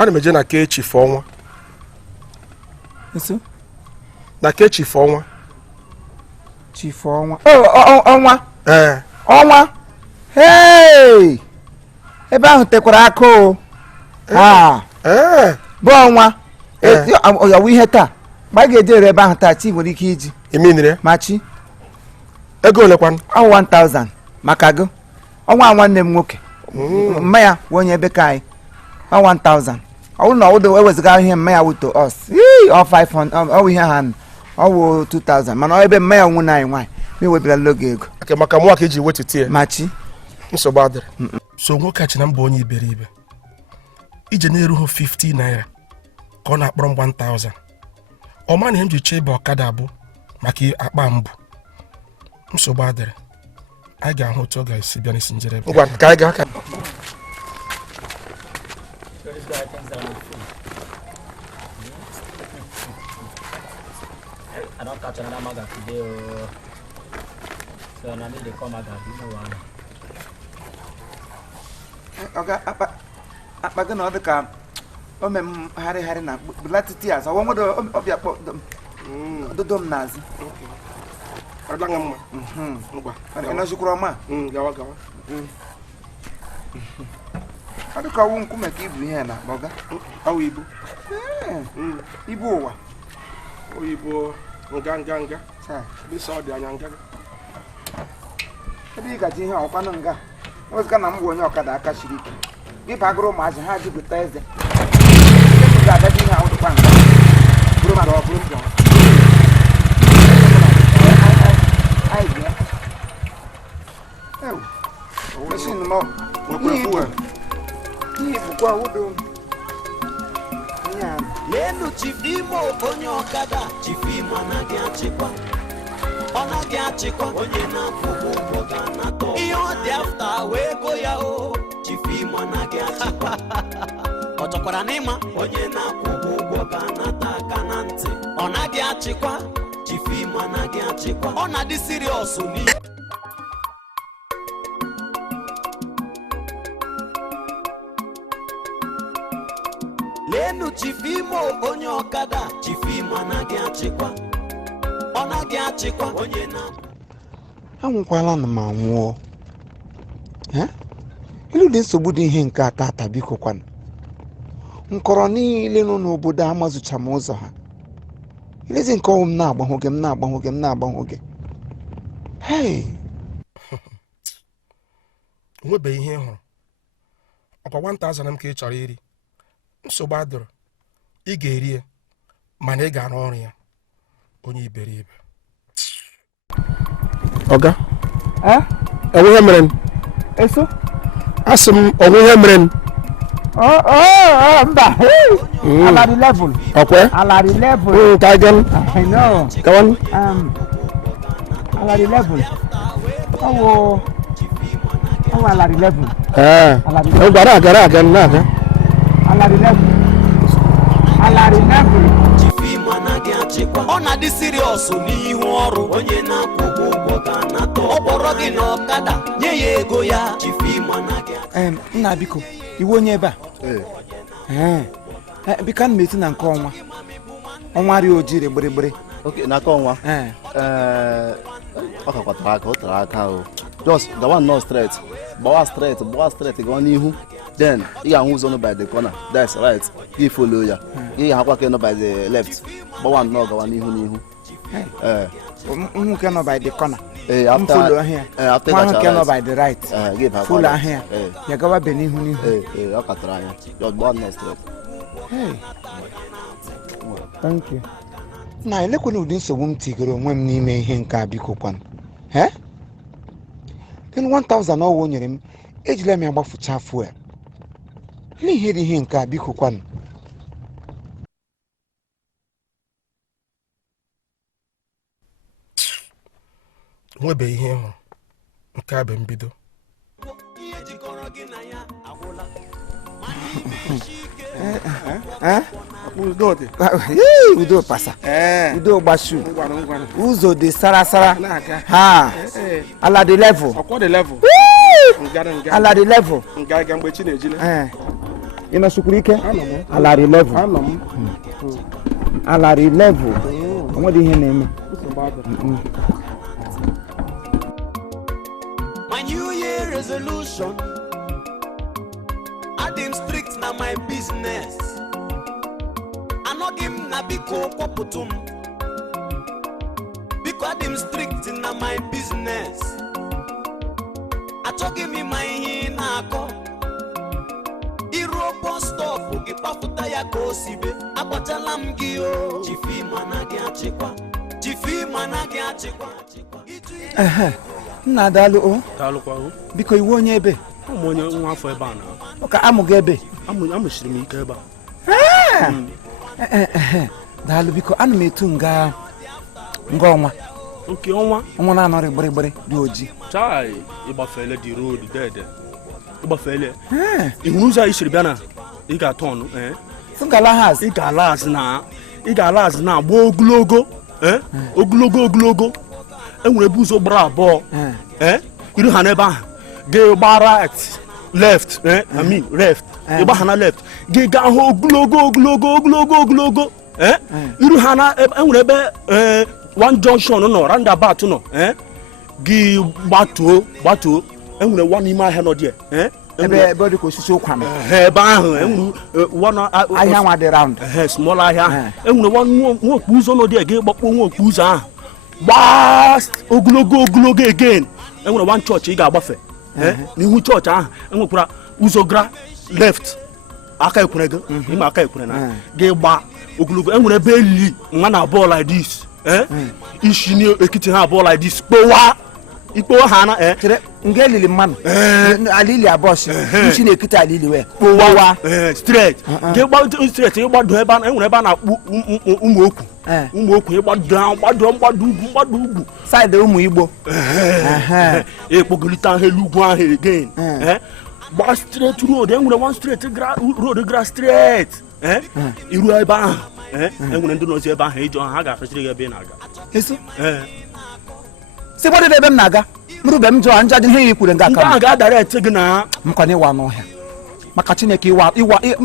Ana meje na ke chief ọnwa. Nso? Na ke chief ọnwa. Chief ọnwa. Oh, ọnwa. Ọnwa. Hey! Ebe ahụ tekwara aka o. Bụ ọnwa. Ọ ihe taa. Ba ga-eje ebe ahụ taa chi nwere ike iji. Eminire. Machi. Ego ole kwan? 1000 maka gị. Ọnwa nwanne m nwoke. Mma ya onye ebe ka anyị. 1000. Ọ bụrụ na ọ wụdo eweziga ihe mma ya wuto us. Ọ 500 ọ ihe ha ọ wụ 2000 mana ebe mma ya nwụ na anyị nwanyị. Na-ewebila logo ego. Ake maka mụ ka eji wetutie. Machi. Nsogbu adịrị. So nwoke achị na mba onye iberibe. Ije na-erughị 50 naira ka ọ na-akpọrọ m 1000. Ọ ma na ihe m ji chee ebe ọkada abụ maka akpa mbụ. Nsogbu adịrị. Anyị ga-ahụ otu ọ ga-esi bịa n'isi njedebe. Ngwa ka anyị gaa aka. I don't catch another maga today, so I need to come maga. You know why? Oga, apa gị na ọ dị ka o mee m harị na bulatiti azụ ọwa nwodo ọbịa kpọ dodo m n'azụ. Ọ danga mma. Ngwa. Ị nọzikwara ọma? Gawa. Ọ dị ka ọwụ nkume ka ibu ihe na ọga. Ọwụ ibu. Ibu ụwa. Oyibo nga. Saa. Bisa ọ dị anya nga. Ebe ị gaji ihe ọkwanụ nga. Ozika na m bụ onye ọkada aka siri ike. Gị bagoro ụmụazị ha jupụta eze. Ị ga-agaji ihe ahụ dịkwa nga. Bụrụ mmadụ ọ bụrụ mbọ. Anyị bịa. Ewu. Esi nnụnụ. Ihe bụkwa udo. Lenu Chifimo onye ọkada Chifimo anaghị achịkwa ọ naghị achịkwa onye na-akwụ ụgwọ ga-anata ihe ọ dị afta wee go ya o Chifimo anaghị achịkwa ọ chọkwara n'ịma onye na-akwụ ụgwọ ga-anata aka na ntị ọ naghị achịkwa Chifimo anaghị achịkwa ọ na-adị siriọs n'ihe Lenu Chifimo onye ọkada Chifimo anaghị achịkwa ọ naghị achịkwa onye na anwụkwala na m anwụọ ilu dị nsogbu dị ihe nke ata biko kwanụ nkọrọ niile nọ n'obodo amazucha m ụzọ ha ilezi nke ọnwụ m na-agbanwe gị hey Onwebeghị ihe hụrụ ọkwa 1000 m ka ị chọrọ iri nsogbu adịrị ị ga-eri ya mana ị ga-arụ ọrụ ya onye iberibe. Ọga onwe mere eso asị m onwe mere mba alari level ọkwe alari level ka again I know kawan alari level ọwụ alari level gara aga na-aga alari level Chifimo anaghị achịkwa ọ na-adị siriọs n'ihu ọrụ onye na-akwụ ụgwọ ga-anata ọ kpọrọ gị n'ọkada nye ya ego ya Chifimo anaghị nna biko iwu onye ebe a biko ana m eti na nke ọnwa ri ojiri gbirigbiri n'aka ọnwa ọ kakwatara aka o tere aka o just gawa nnọọ straight gbawa straight gawa n'ihu then ị ga-ahụ ụzọ nọ by the corner that's right gị follow ya ị ga-ahakwa ka nọ by the left gbawa nnọọ gawa n'ihu nwoke nọ by the corner after nwoke nọ by the right follow ahịa ya gawa be n'ihu ọ katara anya just gbawa nnọọ straight. Thank you. Na elekwana ụdị nsogbu m tigoro onwe m n'ime ihe nke a biko kwanụ 1000 ọwụ nyere m ejila m ya gbafucha fuel n'ihe dị ihe nke a biko kwanụ onwebeghị ihe hụrụ nke a bụ mbido udo pasa udo gbashu ụzọ dị sara ha ala dị level ọkwọ dị level ala dị level nga mgbe chi na-ejile ị nọsikwuru ike Anọ m. alarị level Anọ m. alarị level onwedị ihe na-eme Nsogbu adịrị. My New Year resolution. Adim strict na my business. Anogim na biko kwaputum. Biko adim strict na my business. Achọghị m ịma ihe ị na-akọ. Iruo bus stop gị kpapụta ya ka o sibe. Agbachala m gị o. Chifim anaghị achịkwa. Chifim anaghị achịkwa. nna daalụ o Daalụkwa o. biko iwu onye ebe Ụmụ onye nwa afọ ebe a na. ụka amụghị ebe Amụchiri m ike ebe a. daalụ biko ana m etu nga ọnwa Nke ọnwa. ọnwa na-anọrị gbịrịgbịrị dị oji Chai, ịgbafele dị road dede. Ịgbafele. Ị hụrụ ụzọ anyị siri bịa na ị ga-atọ ọnụ. ngala haz Ị ga-ala azụ na agba ogologo. Ogologo. Enwere ebe ụzọ gbara abụọ. Iru ha n'ebe ahụ. Gị gba right, left, I mean left. Ịgba ha na left. Gị gaa hụ ogologo. Iru ha na enwere ebe one junction nọ, roundabout nọ. Gị gbatuo. Enwere one n'ime ahịa nọ dị. ebe ọ dị ka osisi ụkwa m Ebe ahụ enwere one ahịa nwa dị round small ahịa ahụ. Enwere one okpu ụzọ nọ dị gị gbakpọ nwa okpu ụzọ ahụ. Gbaa ogologo again. Enwere one church ị ga-agbafe. N'ihu church ahụ enwekwara ụzọ gra left aka ekwere gị ịma aka ekwere na gị gba ogologo. Enwere ebe eli nwa na abụọ like this. Isi n'ekiti ha abụọ like this ikpowa ha na chere nga elili mmanụ alili abụọ si isi na-ekite alili wee kpowawa straight gị gba straight ịgbado ebe enwere ebe a na-akpụ ụmụ okwu ịgbado ugwu saịdị ụmụ igbo ekpogolite ahụ elu ugwu ahụ again. Gba straight road. Enwere one straight road gra straight. Iru ebe ahụ enwere ndị nọzi ebe ahụ ịjọ ha ga-afechiri gị ebe ị na-aga. esi si gbọdọ ebe m na-aga mrube m jụọ njọ dị ihe iri kwuru nga Nke aka ahụ ga-adara ete gị na mkwana ịwa n'ọhịa maka chineke ịwa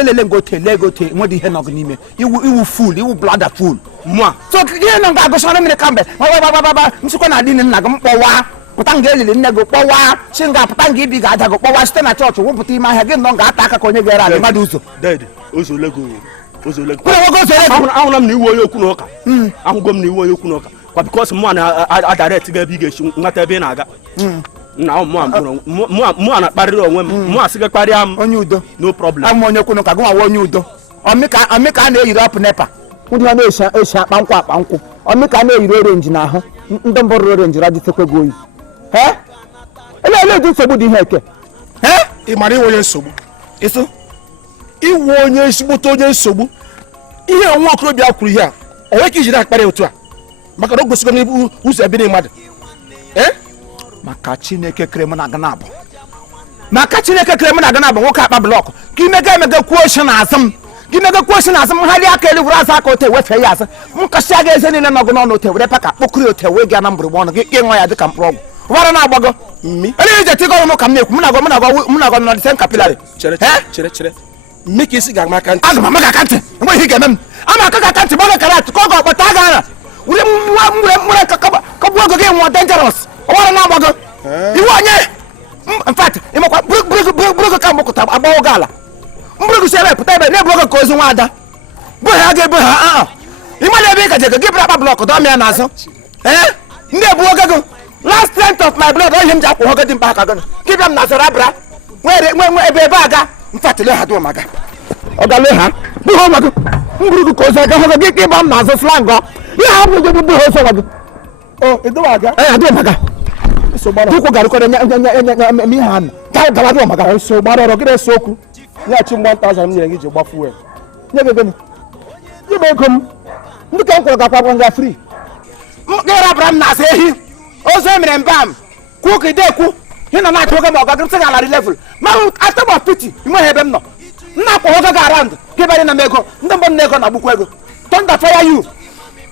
elele ngote legote nwedị ihe nọ gị n'ime iwu ful iwu blada ful mụa. so ihe nọ ga-agụsọrọ mmiri kamgbe gbagbagbagba nsikwa na adịnị nna gị mkpọwa pụta nga elili nne gị kpọwa chi nga pụta nga ibi ga-aja gị kpọwa site na chọọchị wụpụta ime ahịa gị nọ ga-ata aka ka onye gara ala mmadụ ụzọ ahụla m na iwu onye okwu na ụka. Ahụgo m na iwu onye okwu na ụka kwa bikos mụa na-adareti gị ebe ị ga-esi nwata ebe ị na-aga. Na mụa na-akparịrị onwe m mụa sị gị kparịa m onye udo no problem. amụ onye kwunu ka gị nwa onye udo ọmịka a na-eyiri ọpụ nepa ndị ha na-eshi akpa nkwụ ọmịka a na-eyiri orenji n'ahụ ndị mbụ rụrụ orenji radịtekwe gị oyi ele dị nsogbu dị ihe eke Ị mara inwe onye nsogbu ịsụ iwu onye ezigbote onye nsogbu. Ihe nwa okorobịa kwuru ihe a o nwere ka iji na-akparị otu a maka na o gosigo n'ibu ụzọ ebe dị mmadụ. maka chineke kere m na gana abụ nwoke akpa blọkụ ka imega kwuo oshi n'azụ m ha rie aka elu were azụ aka ote wefee ya azụ m kasịa ga eze niile nọgụ n'ọnụ ote were paka kpokiri ote wee gaa na mgbụrụgba ọnụ gị ịṅụ ya dịka mkpụrụ ọgwụ ụbara na-agbago ele ije tigo ọnụ ka m na-ekwu m na-agọ nọ dịse nkapịlarị Chere mmeka isi ga-ama aka ntị. aga m ama gị aka ntị mgbe ihe ga-eme m ama aka gị aka ntị gbaga kara atụ ka ọ ga-ọkpọta aga ara were nwere kọbụ ogo gị nwụọ dangerous ụbara na-agbago iwu onye mfat ịmakwa bụrụ ka mgbakọta agbawo gị ala mbụrụ si ebe pụta ebe na-ebu oge ka ozu nwa ada bụ ha ga-ebu ha ịmana ebe ị gaje gị bịara akpa blọkụ dọmịa n'azụ ndị ebu oge gị last strength of my blood ihe m ji akwụ oge dị mkpa aka gị gị bịa m na zara abra nwe ebe aga mfatile ha dụọ maga ọ gale ha bụ ha ọgwa gị mbụrụ gị ka ozu aga hụ gị ka ịgba m n'azụ slangọ ihe ha bụrụ gị bụ ha ozu ọgwa gị adụọ maga tukwu garụkọrọ eme ihe ha gawa dụọ maga so gbara ọrụ gịrị ese okwu nyeghachi m 1000 m nyere gị ji gba fuel nye gị gịnị nye m ego m ndị ka m kwụrụ gakwa nga fri gịrabara m na-asa ehi ozu emere mba m kwuo ka ide ekwu ị nọ na-achụ oge ma ọ gagịrị sị galarị level ma atọgba piti nweghị ebe m nọ nna akwụ oge ga arand ka ịbanye na m ego ndị mbọ nna ego na-agbukwa ego tọnda faya yu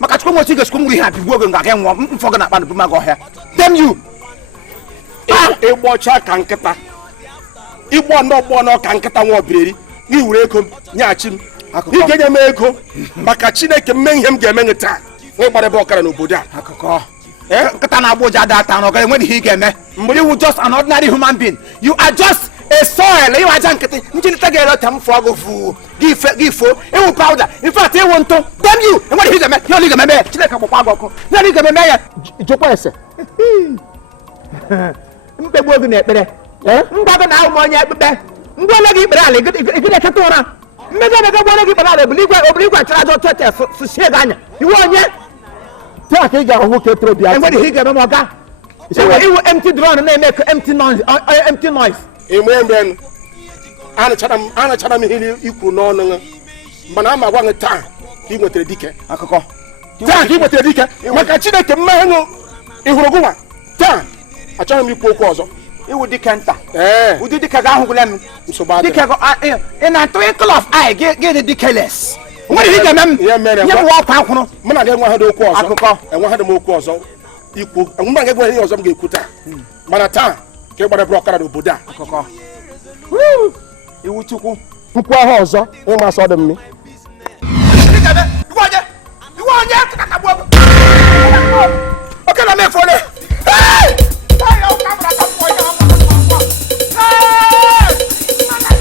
maka chukwu nwechi gechukwu ngwuri ha bigbuo oge nga gị nwụọ mfọ gị na-akpa na bumaga ọhịa dem yu ịgba ọcha ka nkịta ịgba ọnọ ka nkịta nwa obiriri gị were ego m nyeghachi m ị ga-enye m ego maka Chineke mme ihe m ga-eme gị taa nwe gbara ebe ọkara n'obodo a akụkọ nkịta na-agba ụja ada ata na ọ gaghị enwe ihe ị ga-eme mgbe iwu just an ordinary human being you are just a soil ịwa aja nkịtị njilite ga-ere ta m fụọ gị fụ gị fo ịwụ powder in fact ịwụ ntụ dem you enwere ihe ga-eme ihe ọlụ ga-eme ya Chineke gbakwa gị ọkụ ihe ọlụ ga-eme ya jụkwa ese mkpegbu oge na ekpere ngwa gị na ahụ m onye ekpekpe ngwa ole gị ikpere ala ị na-eketa ụra mmega emega gwa ole gị ikpere ala obuligwe achara aja tete sụsie gị anya iwe onye taa ka ị ga-ahụ ka etoro bịa enwere ihe ị ga-eme ma ọ ga iwu empty drone na-eme empty noise enwe mgbe anachara m ihe ikwu n'ọnụ mana ama gwa gị taa ka ị nwetara dike akụkọ taa ka ị nwetara dike maka Chineke mmehụ ị hụrụ gụnwa taa achọghị m ikwu okwu ọzọ iwu dike nta ee ụdị dike ga ahụgụla m nsogbu adịghị dike ị na-atụ twinkle of eye gị dị dikeles nwere ihe ga-eme m ihe mere nye m ọkwa akwụrụ mụ na gị enweghị okwu ọzọ akụkọ enweghị m okwu ọzọ ikwu mụ na gị enweghị ihe ọzọ m ga-ekwu taa mana taa ka ị gbara ebe ọkara n'obodo a akụkọ iwu chukwu mkpu ahụ ọzọ ịma asọ dị mmi oke na mefu